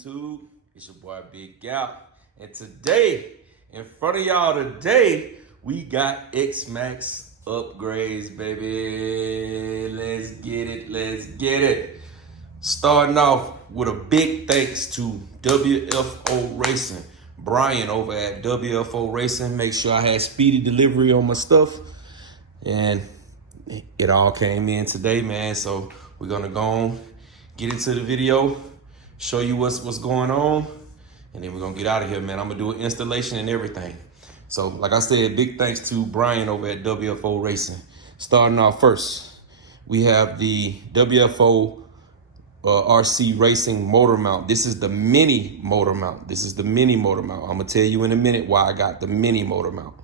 YouTube? It's your boy Big Gap. And today, in front of y'all today, we got Xmaxx upgrades, baby. Let's get it, let's get it. Starting off with a big thanks to WFO Racing. Brian over at WFO Racing. Make sure I had speedy delivery on my stuff. And it all came in today, man. So we're gonna go on, get into the video, show you what's going on, and then we're gonna get out of here, man. I'm gonna do an installation and everything. So like I said, big thanks to Brian over at WFO Racing. Starting off first, we have the WFO Rc Racing motor mount. This is the mini motor mount. This is the mini motor mount. I'm gonna tell you in a minute why I got the mini motor mount.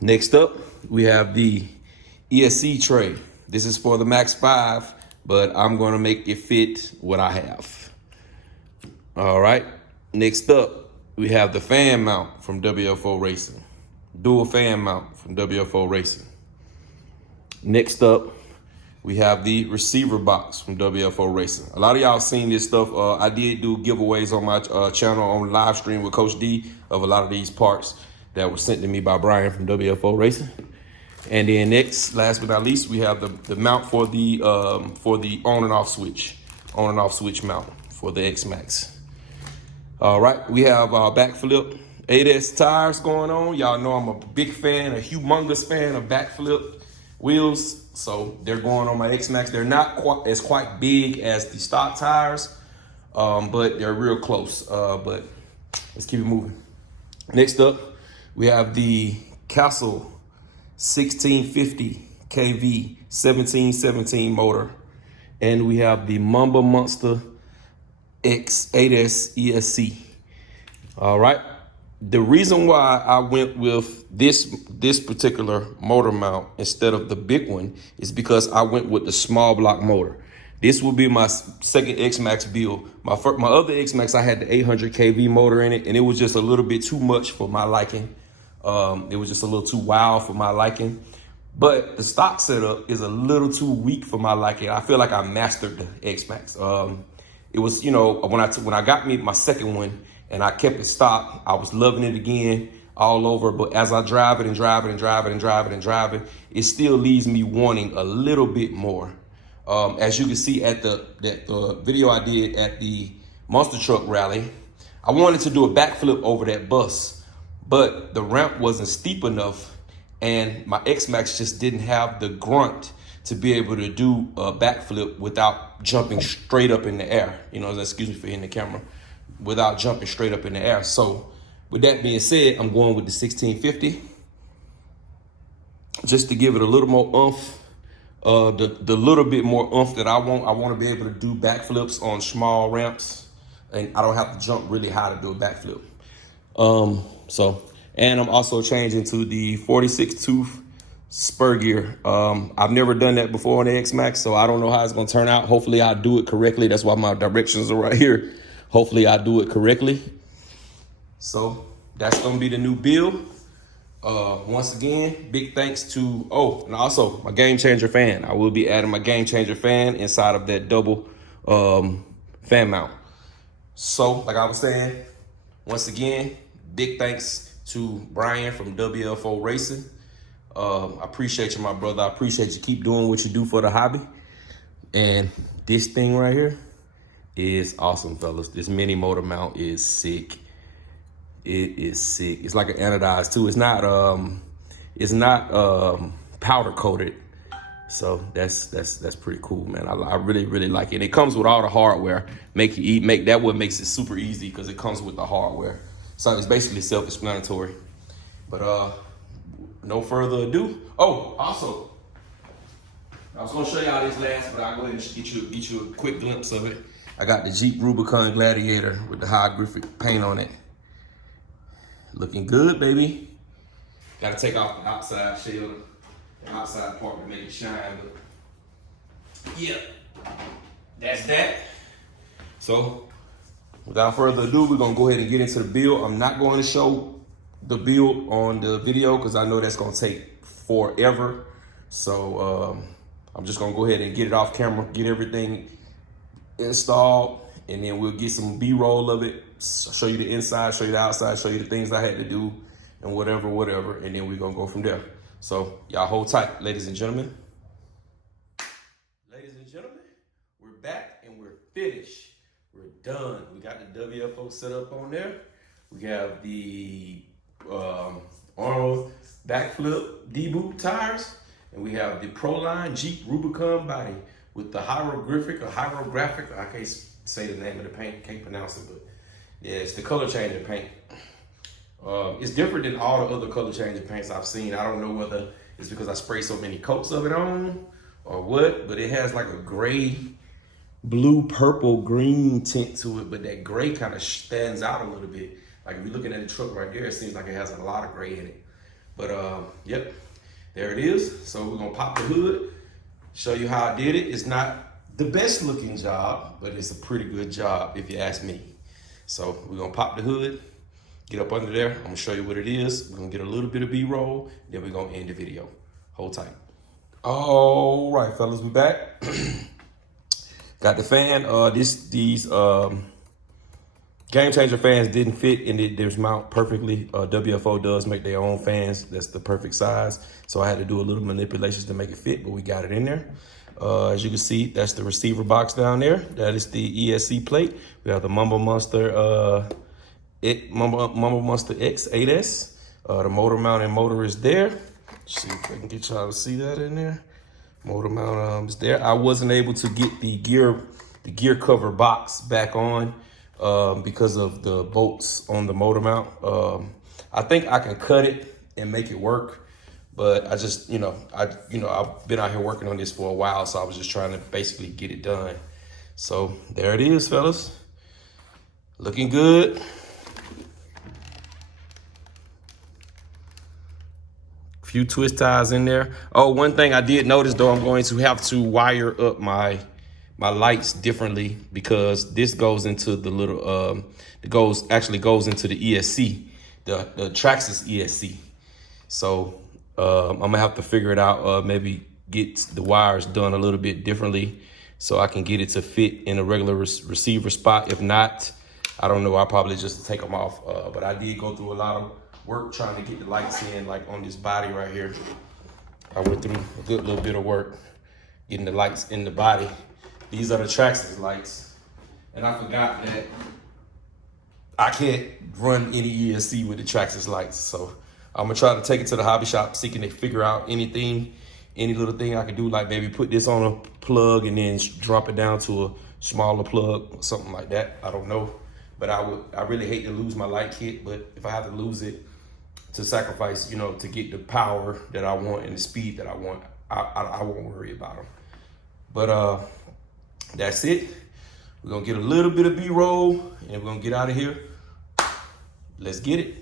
Next up, we have the ESC tray. This is for the Max 5, but I'm gonna make it fit what I have. All right, next up, we have the fan mount from WFO Racing. Dual fan mount from WFO Racing. Next up, we have the receiver box from WFO Racing. A lot of y'all seen this stuff. I did do giveaways on my channel on live stream with Coach D of a lot of these parts that were sent to me by Brian from WFO Racing. And then next, last but not least, we have the mount for the on and off switch mount for the Xmaxx. All right, we have our backflip 8S tires going on. Y'all know I'm a big fan, a humongous fan of backflip wheels. So they're going on my Xmaxx. They're not quite big as the stock tires, but they're real close. But let's keep it moving. Next up, we have the Castle 1650 kV 1717 motor, and we have the Mamba Monster X8S ESC. All right. The reason why I went with this particular motor mount instead of the big one is because I went with the small block motor. This will be my second Xmaxx build. My other Xmaxx, I had the 800 kV motor in it, and it was just a little bit too much for my liking. It was just a little too wild for my liking. But the stock setup is a little too weak for my liking. I feel like I mastered the Xmaxx. It was, you know, when I got me my second one, and I kept it stock, I was loving it again all over. But as I drive it and drive it and drive it and drive it and drive it, it still leaves me wanting a little bit more. As you can see at the video I did at the monster truck rally, I wanted to do a backflip over that bus, but the ramp wasn't steep enough, and my Xmaxx just didn't have the grunt to be able to do a backflip without jumping straight up in the air. You know, excuse me for hitting the camera. Without jumping straight up in the air. So with that being said, I'm going with the 1650 just to give it a little more oomph, the little bit more oomph that I want. I want to be able to do backflips on small ramps, and I don't have to jump really high to do a backflip. And I'm also changing to the 46 tooth spur gear. I've never done that before on the Xmaxx, so I don't know how it's going to turn out. Hopefully I do it correctly. That's why my directions are right here. Hopefully I do it correctly. So that's gonna be the new build. Once again, big thanks to, and also my Game Changer fan. I will be adding my Game Changer fan inside of that double fan mount. So like I was saying, once again, big thanks to Brian from WFO Racing. I appreciate you, my brother. I appreciate you. Keep doing what you do for the hobby. And this thing right here is awesome, fellas. This mini motor mount is sick. It is sick. It's like an anodized too. It's not powder coated. So that's pretty cool, man. I really like it. And it comes with all the hardware. That what makes it super easy, because it comes with the hardware. So it's basically self-explanatory. But no further ado. Also, I was gonna show y'all this last, but I'll go ahead and get you a quick glimpse of it. I got the Jeep Rubicon Gladiator with the hieroglyphic paint on it. Looking good, baby. Got to take off the outside shell, the outside part to make it shine. But yeah, that's that. So without further ado, we're going to go ahead and get into the build. I'm not going to show the build on the video because I know that's going to take forever. So I'm just going to go ahead and get it off camera, get everything installed, and then we'll get some B-roll of it, show you the inside, show you the outside, show you the things I had to do, and whatever, and then we're gonna go from there. So y'all hold tight, ladies and gentlemen. Ladies and gentlemen, we're back and we're finished. We're done. We got the WFO set up on there. We have the Arnold backflip D-boot tires, and we have the Proline Jeep Rubicon body with the hieroglyphic, I can't say the name of the paint, can't pronounce it, but yeah, it's the color changing paint. It's different than all the other color changing paints I've seen. I don't know whether it's because I spray so many coats of it on or what, but it has like a gray, blue, purple, green tint to it, but that gray kind of stands out a little bit. Like if you're looking at the truck right there, it seems like it has a lot of gray in it. But yep, there it is. So we're gonna pop the hood, show you how I did it. It's not the best looking job, but it's a pretty good job if you ask me. So we're gonna pop the hood, get up under there. I'm gonna show you what it is. We're gonna get a little bit of B-roll, then we're gonna end the video. Hold tight. All right, fellas, we back. Got the fan. These Game Changer fans didn't fit in this mount perfectly. WFO does make their own fans. That's the perfect size. So I had to do a little manipulations to make it fit, but we got it in there. As you can see, that's the receiver box down there. That is the ESC plate. We have the Mumble Monster X8S. The motor mount and motor is there. Let's see if I can get y'all to see that in there. Motor mount is there. I wasn't able to get the gear cover box back on because of the bolts on the motor mount. I think I can cut it and make it work, but I just, I've been out here working on this for a while, so I was just trying to basically get it done. So there it is, fellas. Looking good. Few twist ties in there. Oh, one thing I did notice though, I'm going to have to wire up my lights differently because this goes into the little actually goes into the ESC, the Traxxas ESC. So I'm gonna have to figure it out, maybe get the wires done a little bit differently so I can get it to fit in a regular receiver spot. If not, I don't know, I'll probably just take them off. But I did go through a lot of work trying to get the lights in, like on this body right here. I went through a good little bit of work getting the lights in the body. These are the Traxxas lights. And I forgot that I can't run any ESC with the Traxxas lights. So I'm gonna try to take it to the hobby shop, see can they figure out any little thing I can do, like maybe put this on a plug and then drop it down to a smaller plug or something like that. I don't know. But I really hate to lose my light kit, but if I have to lose it to sacrifice, to get the power that I want and the speed that I want, I won't worry about them. But that's it. We're gonna get a little bit of B-roll and we're gonna get out of here. Let's get it.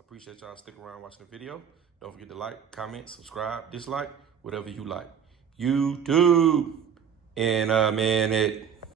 Appreciate y'all sticking around watching the video. Don't forget to like, comment, subscribe, dislike, whatever you like. YouTube. And man,